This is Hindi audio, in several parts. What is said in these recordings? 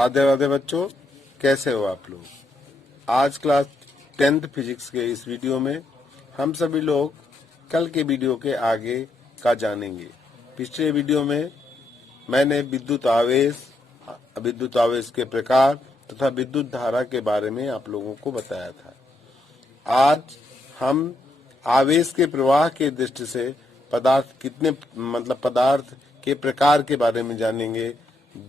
राधे राधे बच्चों, कैसे हो आप लोग। आज क्लास 10th फिजिक्स के इस वीडियो में हम सभी लोग कल के वीडियो के आगे का जानेंगे। पिछले वीडियो में मैंने विद्युत आवेश के प्रकार तथा विद्युत धारा के बारे में आप लोगों को बताया था। आज हम आवेश के प्रवाह के दृष्टि से पदार्थ के प्रकार के बारे में जानेंगे,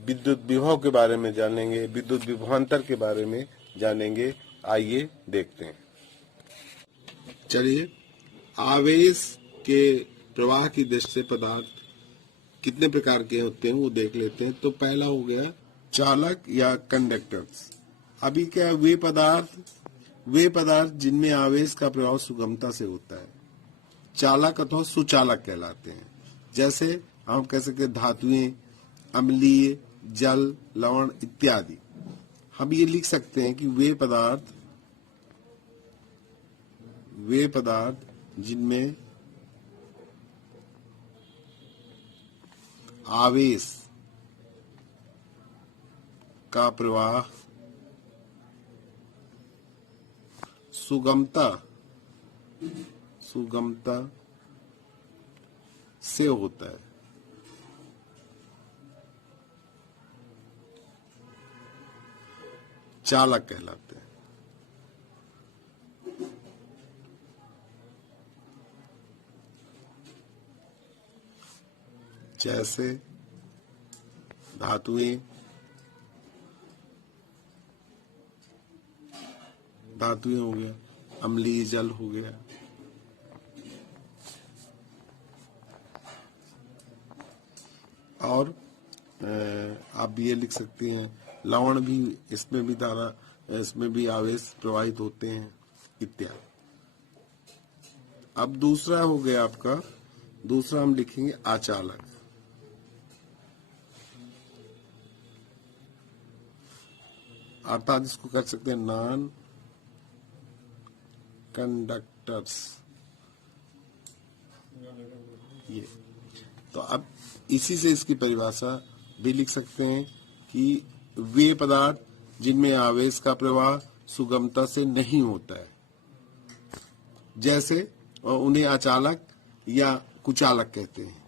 विद्युत विभव के बारे में जानेंगे, विद्युत विभवांतर के बारे में जानेंगे। आइए देखते हैं। चलिए, आवेश के प्रवाह की दृष्टि से पदार्थ कितने प्रकार के होते हैं वो देख लेते हैं। तो पहला हो गया चालक या कंडक्टर्स। अभी क्या, वे पदार्थ जिनमें आवेश का प्रवाह सुगमता से होता है चालक अथवा सुचालक कहलाते हैं। जैसे हम कह सकते हैं धातुएं, अम्लीय, जल, लवण इत्यादि। हम ये लिख सकते हैं कि वे पदार्थ जिनमें आवेश का प्रवाह सुगमता से होता है, चालक कहलाते हैं। जैसे धातुएं हो गया, अम्लीय जल हो गया, और आप ये लिख सकते हैं लवण भी, इसमें भी आवेश प्रवाहित होते हैं इत्यादि। अब दूसरा हो गया आपका, दूसरा हम लिखेंगे आचालक। अर्थात इसको कर सकते हैं नॉन कंडक्टर्स। ये तो अब इसी से इसकी परिभाषा भी लिख सकते हैं कि वे पदार्थ जिनमें आवेश का प्रवाह सुगमता से नहीं होता है, जैसे उन्हें अचालक या कुचालक कहते हैं।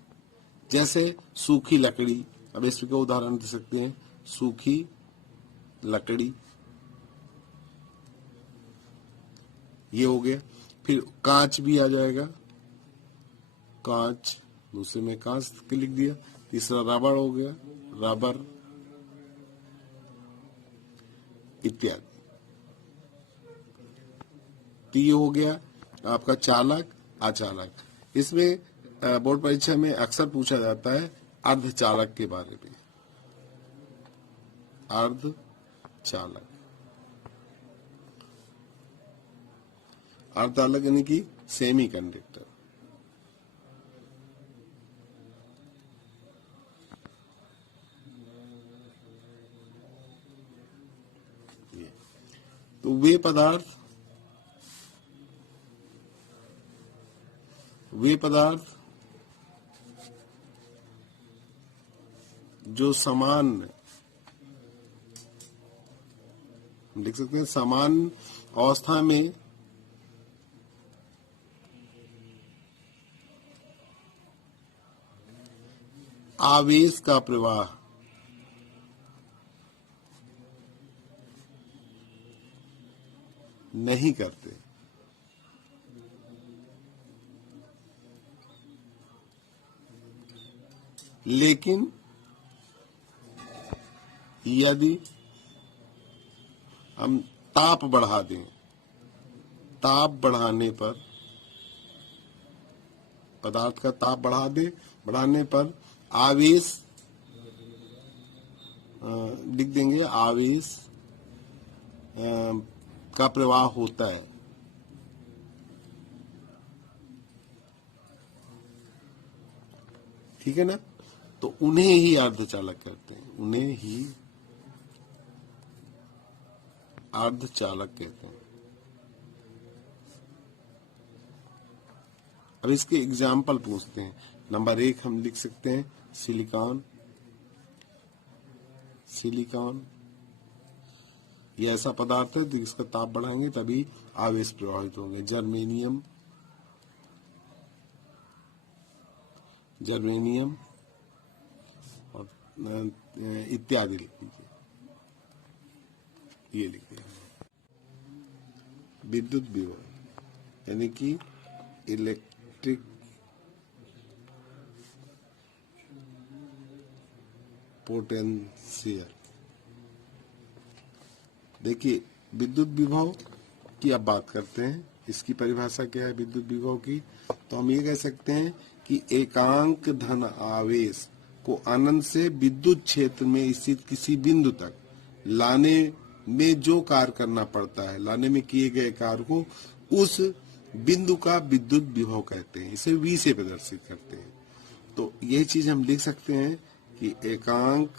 जैसे सूखी लकड़ी, अब इसका उदाहरण दे सकते हैं, सूखी लकड़ी ये हो गया। फिर कांच भी आ जाएगा, कांच, दूसरे में कांच के लिख दिया। तीसरा रबड़ हो गया, रबर इत्यादि। तो ये हो गया आपका चालक, अचालक। इसमें बोर्ड परीक्षा में अक्सर पूछा जाता है अर्धचालक के बारे में। अर्धचालक यानी कि सेमी कंडक्टर। तो वे पदार्थ जो लिख सकते हैं समान अवस्था में आवेश का प्रवाह नहीं करते, लेकिन यदि हम ताप बढ़ा दें, ताप बढ़ाने पर, पदार्थ का ताप बढ़ाने पर आवेश लिख देंगे, आवेश का प्रवाह होता है। ठीक है ना। तो उन्हें ही अर्धचालक कहते हैं, उन्हें ही अर्धचालक कहते हैं। अब इसके एग्जाम्पल पूछते हैं। नंबर 1 हम लिख सकते हैं सिलिकॉन, ये ऐसा पदार्थ है तो इसका ताप बढ़ाएंगे तभी आवेश प्रवाहित होंगे। जर्मेनियम और इत्यादि लिख दीजिए, ये लिख दीजिए। विद्युत विभव यानी कि इलेक्ट्रिक पोटेंशियल। देखिए विद्युत विभव की अब बात करते हैं। इसकी परिभाषा क्या है विद्युत विभव की? तो हम ये कह सकते हैं कि एकांक धन आवेश को अनंत से विद्युत क्षेत्र में स्थित किसी बिंदु तक लाने में जो कार्य करना पड़ता है, लाने में किए गए कार्य को उस बिंदु का विद्युत विभव कहते हैं। इसे V से प्रदर्शित करते हैं। तो यही चीज हम लिख सकते हैं कि एकांक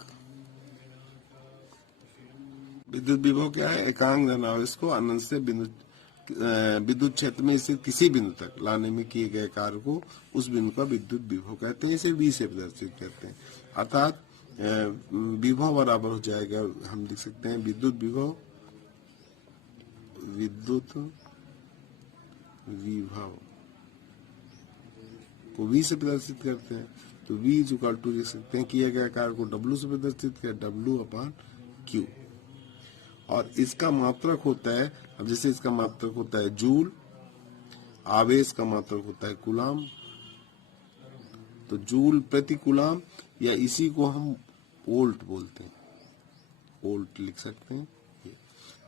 विद्युत विभव क्या है? एकांक धन आवेश को अनंत से विद्युत क्षेत्र में स्थित किसी बिंदु तक लाने में किए गए कार्य को उस बिंदु का विद्युत विभव कहते हैं। इसे V से प्रदर्शित करते हैं। अर्थात विभव बराबर हो जाएगा, हम लिख सकते हैं विद्युत विभव को V से प्रदर्शित करते हैं। तो V इज इक्वल टू लिख सकते हैं किया गया कार्य को W से प्रदर्शित किया, W/Q। और इसका मात्रक होता है, अब जैसे इसका मात्रक होता है जूल, आवेश का मात्रक होता है कूलाम। तो जूल प्रति कूलाम, या इसी को हम वोल्ट बोलते हैं, वोल्ट लिख सकते हैं।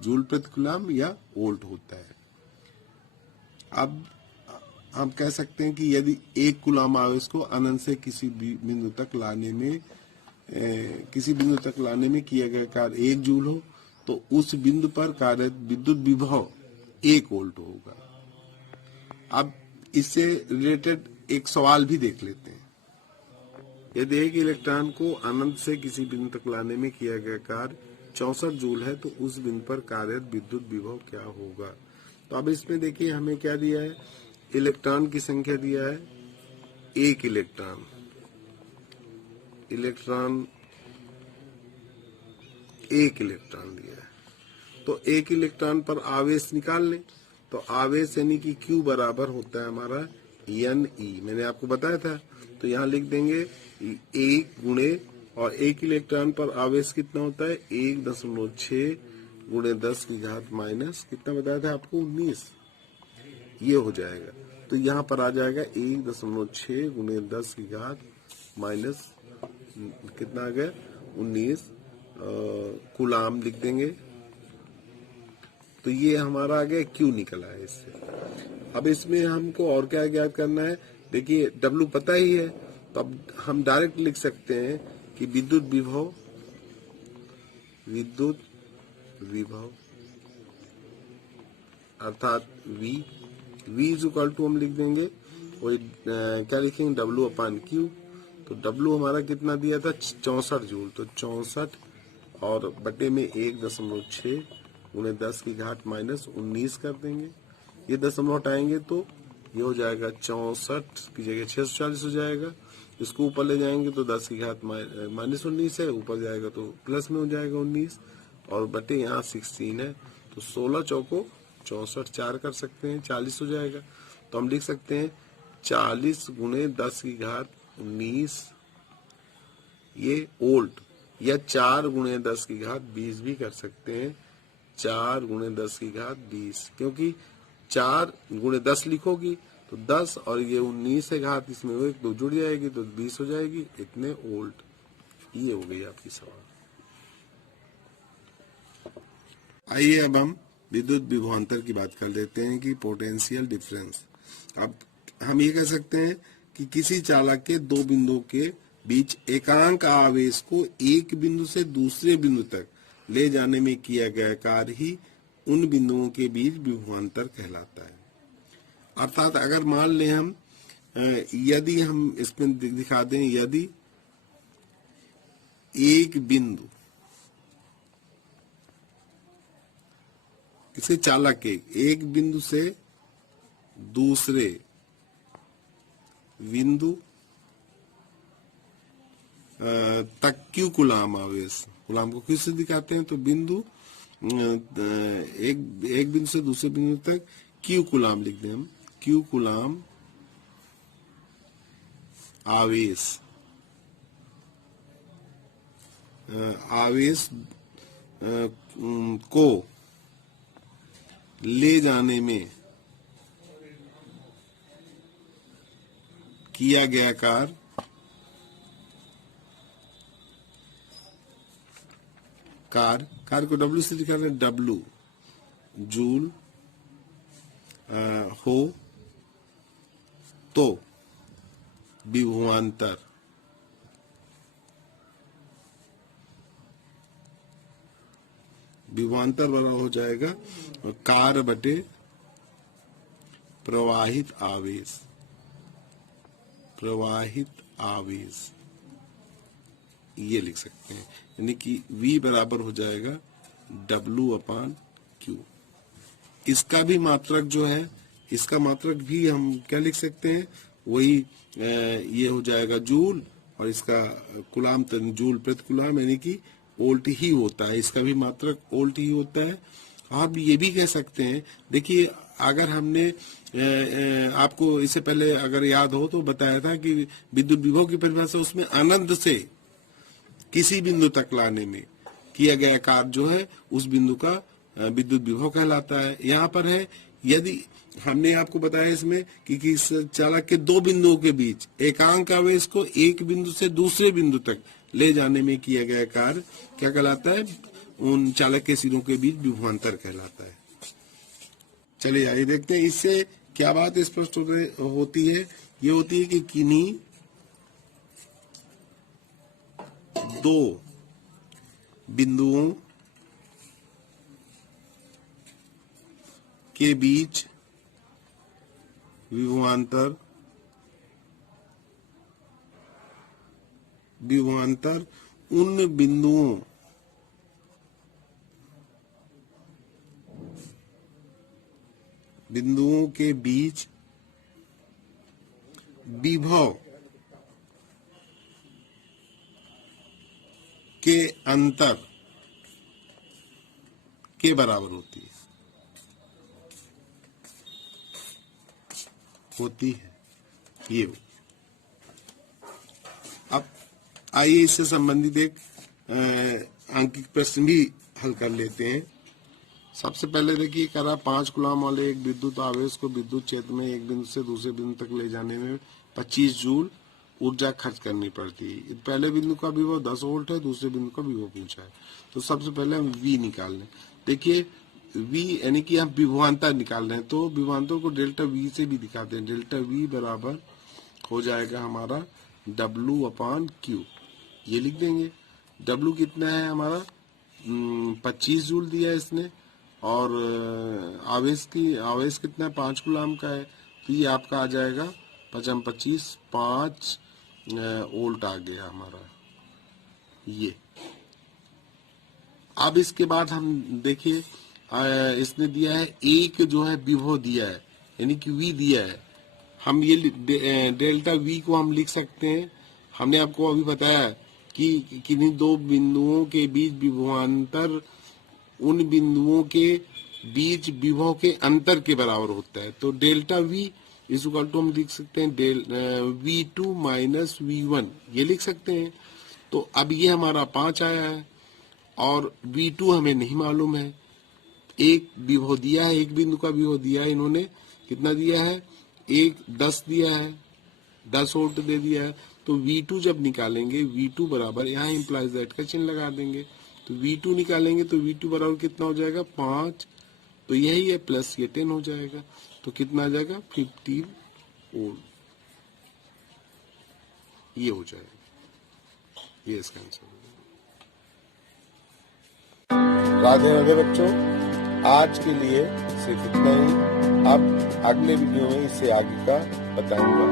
जूल प्रति कूलाम या वोल्ट होता है। अब हम कह सकते हैं कि यदि एक कूलाम आवेश को अनंत से किसी बिंदु तक लाने में किया गया कार्य 1 जूल हो, तो उस बिंदु पर कार्यरत विद्युत विभव 1 वोल्ट होगा। अब इससे रिलेटेड एक सवाल भी देख लेते हैं। यदि एक इलेक्ट्रॉन को अनंत से किसी बिंदु तक लाने में किया गया कार्य 64 जूल है, तो उस बिंदु पर कार्यरत विद्युत विभव क्या होगा? तो अब इसमें देखिए हमें क्या दिया है, इलेक्ट्रॉन की संख्या दिया है, एक इलेक्ट्रॉन एक इलेक्ट्रॉन दिया है। तो एक इलेक्ट्रॉन पर आवेश निकाल लें। तो आवेश यानी कि Q बराबर होता है हमारा Ne, मैंने आपको बताया था। तो यहाँ लिख देंगे 1 गुणे, और एक इलेक्ट्रॉन पर आवेश कितना होता है 1.6 गुणे 10 की घात माइनस कितना बताया था आपको 19, ये हो जाएगा। तो यहाँ पर आ जाएगा 1.6 गुणे 10 की घात माइनस कितना आ गया 19 कूलाम लिख देंगे। तो ये हमारा आ गया Q निकला है इससे। अब इसमें हमको और क्या ज्ञात करना है? देखिए W पता ही है, तो अब हम डायरेक्ट लिख सकते हैं कि विद्युत विभव अर्थात V इज इक्वल टू हम लिख देंगे वही क्या लिखेंगे W/Q। तो W हमारा कितना दिया था 64 जूल, तो 64 और बटे में 1.6 गुणे 10 की घात माइनस 19 कर देंगे। ये दशमलव हटाएंगे तो ये हो जाएगा 64 की जगह 640 हो जाएगा। इसको ऊपर ले जाएंगे तो 10 की घात माइनस 19 है, ऊपर जाएगा तो प्लस में हो जाएगा 19, और बटे यहाँ 16 है, तो 16 चौको 64 4 कर सकते हैं, 40 हो जाएगा। तो हम लिख सकते हैं 40 गुणे 10 की घात 19 ये वोल्ट, या 4 गुणे 10 की घात 20 भी कर सकते हैं, 4 गुणे 10 की घात 20, क्योंकि 4 गुणे 10 लिखोगी तो 10 और ये 19 है घात, इसमें वो एक दो जुड़ जाएगी तो 20 हो जाएगी, इतने वोल्ट। ये हो गई आपकी सवाल। आइए अब हम विद्युत विभवांतर की बात कर लेते हैं कि पोटेंशियल डिफरेंस। अब हम ये कह सकते हैं कि किसी चालक के दो बिंदुओं के बीच एकांक आवेश को एक बिंदु से दूसरे बिंदु तक ले जाने में किया गया कार्य ही उन बिंदुओं के बीच विभवांतर कहलाता है। अर्थात अगर मान लें हम यदि हम इसमें दिखा दें, यदि एक बिंदु इसे चालक के एक बिंदु से दूसरे बिंदु तक Q कूलाम आवेश, कूलाम को किससे दिखाते हैं तो बिंदु एक बिंदु से दूसरे बिंदु तक क्यू कूलाम लिख दें हम, क्यू कूलाम आवेश, आवेश को ले जाने में किया गया कार्य को W से लिखा है, W जूल हो तो विभवांतर बराबर हो जाएगा कार्य बटे प्रवाहित आवेश, ये लिख सकते हैं, यानी कि V बराबर हो जाएगा W/Q। इसका भी मात्रक जो है, इसका मात्रक भी हम क्या लिख सकते हैं, वही ये हो जाएगा जूल, और इसका कूलाम जूल प्रति कूलाम यानी कि वोल्ट ही होता है, इसका भी मात्रक वोल्ट ही होता है। आप ये भी कह सकते हैं, देखिए अगर हमने आपको इससे पहले अगर याद हो तो बताया था कि विद्युत विभव की परिभाषा उसमें अनंत से किसी बिंदु तक लाने में किया गया कार्य जो है उस बिंदु का विद्युत विभव कहलाता है। यहाँ पर है, यदि हमने आपको बताया इसमें कि किस चालक के दो बिंदुओं के बीच एकांक आवेश को एक बिंदु से दूसरे बिंदु तक ले जाने में किया गया कार्य क्या कहलाता है, उन चालक के सिरों के बीच विभवांतर कहलाता है। चलिए आइए देखते हैं इससे क्या बात स्पष्ट होती है। ये होती है कि किन्हीं दो बिंदुओं के बीच विभवांतर उन बिंदुओं के बीच विभव के अंतर के बराबर होती है ये। अब आइए इससे संबंधित एक अंकित प्रश्न भी हल कर लेते हैं। सबसे पहले देखिए, करा 5 कूलाम वाले एक विद्युत आवेश को विद्युत क्षेत्र में एक बिंदु से दूसरे बिंदु तक ले जाने में 25 जूल ऊर्जा खर्च करनी पड़ती है। पहले बिंदु का विभव 10 वोल्ट है, दूसरे बिंदु का विभव पूछा है। तो सबसे पहले हम V निकाल लें। देखिए V यानी कि हम विभवांतर निकाल रहे हैं, तो विभवांतर को डेल्टा V से भी दिखाते हैं। डेल्टा V बराबर हो जाएगा हमारा W/Q, ये लिख देंगे। W कितना है हमारा 25 जूल दिया है इसने, और आवेश कितना 5 कूलाम का है, तो ये आपका आ जाएगा 5 वोल्ट आ गया हमारा ये। अब इसके बाद हम देखिए इसने दिया है एक जो है विभव दिया है, यानी कि V दिया है। हम ये डेल्टा V को हम लिख सकते हैं। हमने आपको अभी बताया कि किन्हीं दो बिंदुओं के बीच विभवांतर उन बिंदुओं के बीच विभव के अंतर के बराबर होता है। तो डेल्टा V इक्वल टू हम लिख सकते हैं V2 माइनस V1, ये लिख सकते हैं। तो अब ये हमारा 5 आया है और V2 हमें नहीं मालूम है। एक विभव दिया है, एक बिंदु का विभव दिया है, इन्होंने कितना दिया है, 10 दिया है, 10 वोल्ट दे दिया है। तो V2 जब निकालेंगे, V2 बराबर, यहाँ इम्प्लाइज दैट का चिन्ह लगा देंगे, तो V2 निकालेंगे तो V2 बराबर कितना हो जाएगा 5, तो यही है प्लस ये 10 हो जाएगा, तो कितना आ जाएगा 15 वोल्ट, ये हो जाएगा, ये इसका आंसर हो जाएगा। राधे राधे बच्चों, आज के लिए सिर्फ इतना ही। अब अगले वीडियो में इससे आगे का बताऊंगा।